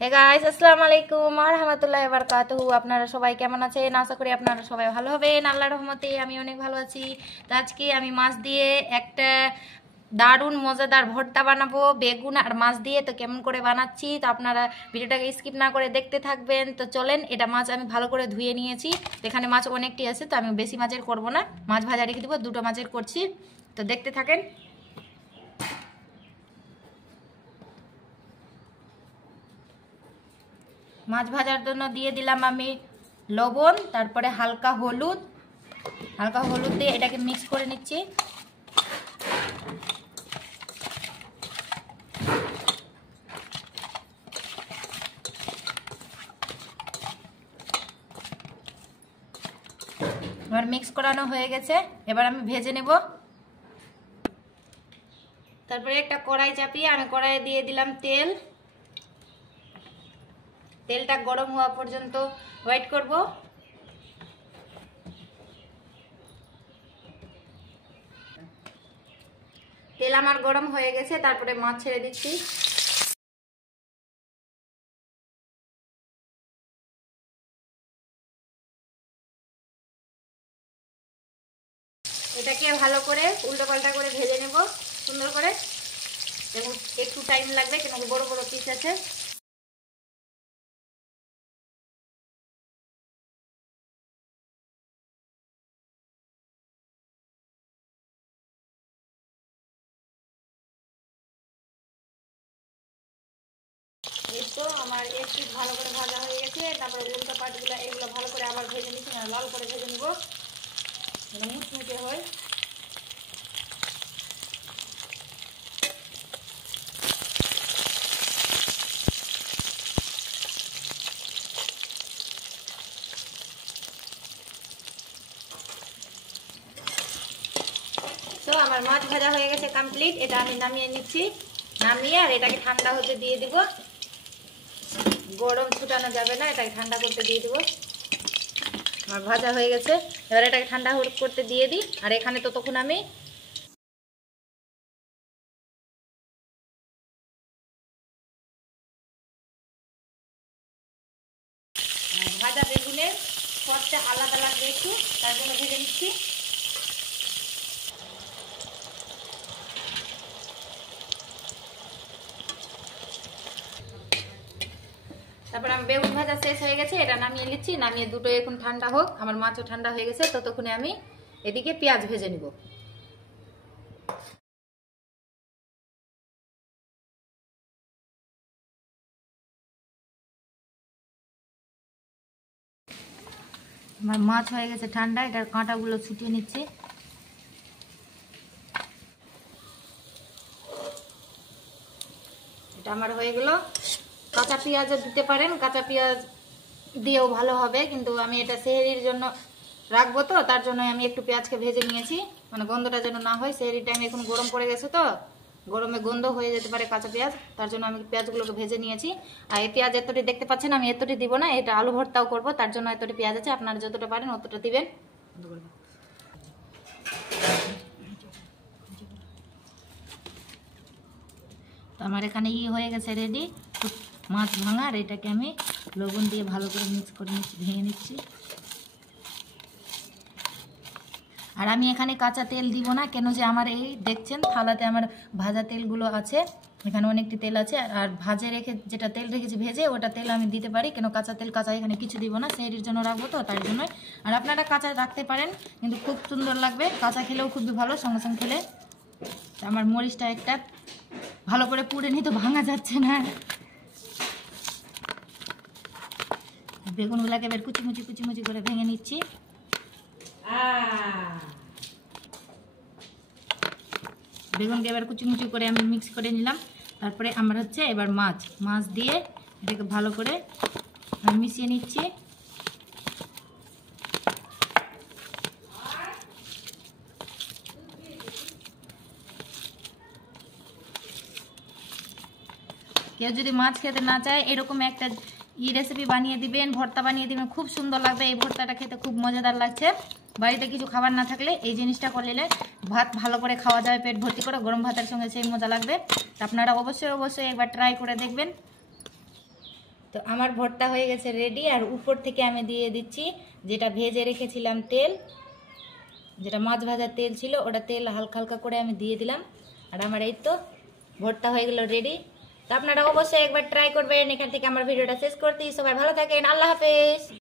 Hey guys, আসসালামু আলাইকুম ওয়া রাহমাতুল্লাহি ওয়া বারাকাতুহু। আপনারা সবাই কেমন আছেন? আশা করি আপনারা সবাই ভালো হবেন। আল্লাহর রহমতে আমি অনেক ভালো আছি। তো আজকে আমি মাছ দিয়ে একটা দারুণ মজাদার ভর্তা বানাবো, বেগুন আর মাছ দিয়ে। তো কেমন করে বানাচ্ছি তো আপনারা ভিডিওটাকে স্কিপ না করে দেখতে থাকবেন। তো চলেন, এটা মাছ আমি ভালো করে ধুয়ে নিয়েছি। এখানে মাছ অনেকটি আছে, তো আমি বেশি মাছের করব না, মাছ ভাজা রেখে দেবো, দুটো মাছের করছি। তো দেখতে থাকেন। মাছ ভাজার জন্য দিয়ে দিলাম আমি লবণ, তারপরে হালকা হলুদ দিয়ে এটাকে মিক্স করে নিচ্ছি। এবার মিক্স করানো হয়ে গেছে, এবার আমি ভেজে নেব। তারপরে একটা কড়াই চাপিয়ে আমি কড়াইয়ে দিয়ে দিলাম তেল। তেলটা গরম হওয়া পর্যন্ত ওয়েট করব। তেল আমার গরম হয়ে গেছে, তারপরে মাছ ছেড়ে দিচ্ছি। এটাকে ভালো করে উল্টো পাল্টা করে ভেজে নেব সুন্দর করে। এবং একটু টাইম লাগবে, কেন বড় বড় পিস আছে। এই তো আমার একটু ভালো করে ভাজা হয়ে গেছে। তারপরে উল্টো পাটগুলো এগুলো ভালো করে আবার ভেজে নিচ্ছি, না লাল করে ভেজে নিব, মুচমুচে হয়। তো আমার মাছ ভাজা হয়ে গেছে কমপ্লিট। এটা আমি নামিয়ে নিচ্ছি। নামিয়ে আর এটাকে ঠান্ডা হতে দিয়ে দিব। গরম ছুটানো যাবে না, এটাকে ঠান্ডা করতে দিয়ে দিব। আমার ভাজা হয়ে গেছে, এবার এটাকে ঠান্ডা করতে দিয়ে দিই। আর এখানে তো তখন আমি ভাজা বেগুনের সবটা আলাদা লাগবে একটু, তার জন্য ভেজে নিচ্ছি। তারপর আমি বেগুন ভাজা শেষ হয়ে গেছে, এটা নামিয়ে নিচ্ছি। নামিয়ে দুটো এখন ঠান্ডা হোক, আমার মাছও ঠান্ডা হয়ে গেছে। ততক্ষণে আমি এদিকে পেঁয়াজ ভেজে নিব। আমার মাছ হয়ে গেছে ঠান্ডা, এটার কাঁটাগুলো ছুটিয়ে নিচ্ছি। এটা আমার হয়ে গেল। কাঁচা পেঁয়াজও দিতে পারেন, কাঁচা পেঁয়াজ দিয়েও ভালো হবে, কিন্তু আমি এটা সেহরির জন্য রাখবো, তো তার জন্য আমি একটু পেঁয়াজকে ভেজে নিয়েছি, মানে গন্ধটা যেন না হয়। সেহরির টাইম এখন গরম পড়ে গেছে, তো গরমে গন্ধ হয়ে যেতে পারে কাঁচা পেঁয়াজ, তার জন্য আমি পেঁয়াজগুলোকে ভেজে নিয়েছি। আর এই পেঁয়াজ এতটি দেখতে পাচ্ছেন, আমি এতটি দিব না, এটা আলু ভর্তাও করবো, তার জন্য এতটি পেঁয়াজ আছে। আপনারা যতটা পারেন অতটা দিবেন। তো আমার এখানে হয়ে গেছে রেডি মাছ ভাঙা। আর এটাকে আমি লবণ দিয়ে ভালো করে মিক্স করে নিচ্ছি, ভেঙে নিচ্ছি। আর আমি এখানে কাঁচা তেল দিব না, কেন যে আমার এই দেখছেন থালাতে আমার ভাজা তেলগুলো আছে, এখানে অনেকটি তেল আছে। আর ভাজে রেখে যেটা তেল রেখেছি ভেজে, ওটা তেল আমি দিতে পারি, কেন কাঁচা তেল কাঁচা এখানে কিছু দিব না, সেরির জন্য রাখবো, তো তার জন্য। আর আপনারা কাঁচা রাখতে পারেন, কিন্তু খুব সুন্দর লাগবে, কাঁচা খেলেও খুবই ভালো, সঙ্গে সঙ্গে খেলে। আমার মরিচটা একটা ভালো করে পুড়ে নিতে ভাঙা যাচ্ছে না। বেগুনগুলাকে এবার কুচি কুচি করে ভেঙে নিচ্ছি। বেগুনকে এবার কুচি করে আমি মিক্স করে নিলাম। তারপরে আমরা এবার মাছ দিয়ে এটাকে ভালো করে মিশিয়ে নিচ্ছি। কেউ যদি মাছ খেতে না চায়, এরকম একটা রেসিপি বানিয়ে দিবেন, ভর্তা বানিয়ে দিবেন, খুব সুন্দর লাগবে। এই ভর্তাটা খেতে খুব মজাদার লাগছে। বাড়িতে কিছু খাবার না থাকলে এই জিনিসটা করলে ভাত ভালো করে খাওয়া যাবে, পেট ভর্তি করে, গরম ভাতের সঙ্গে সেই মজা লাগবে। আপনারা অবশ্যই একবার ট্রাই করে দেখবেন। তো আমার ভর্তা হয়ে গেছে রেডি। আর উপর থেকে আমি দিয়ে দিচ্ছি যেটা ভেজে রেখেছিলাম তেল, যেটা মাছ ভাজার তেল ছিল, ওটা তেল হালকা হালকা করে আমি দিয়ে দিলাম। আর আমার এই তো ভর্তা হয়ে গেল রেডি। তো আপনারা অবশ্যই একবার ট্রাই করবেন। এখান থেকে আমার ভিডিওটা শেষ করতেই, সবাই ভালো থাকেন, আল্লাহ হাফেজ।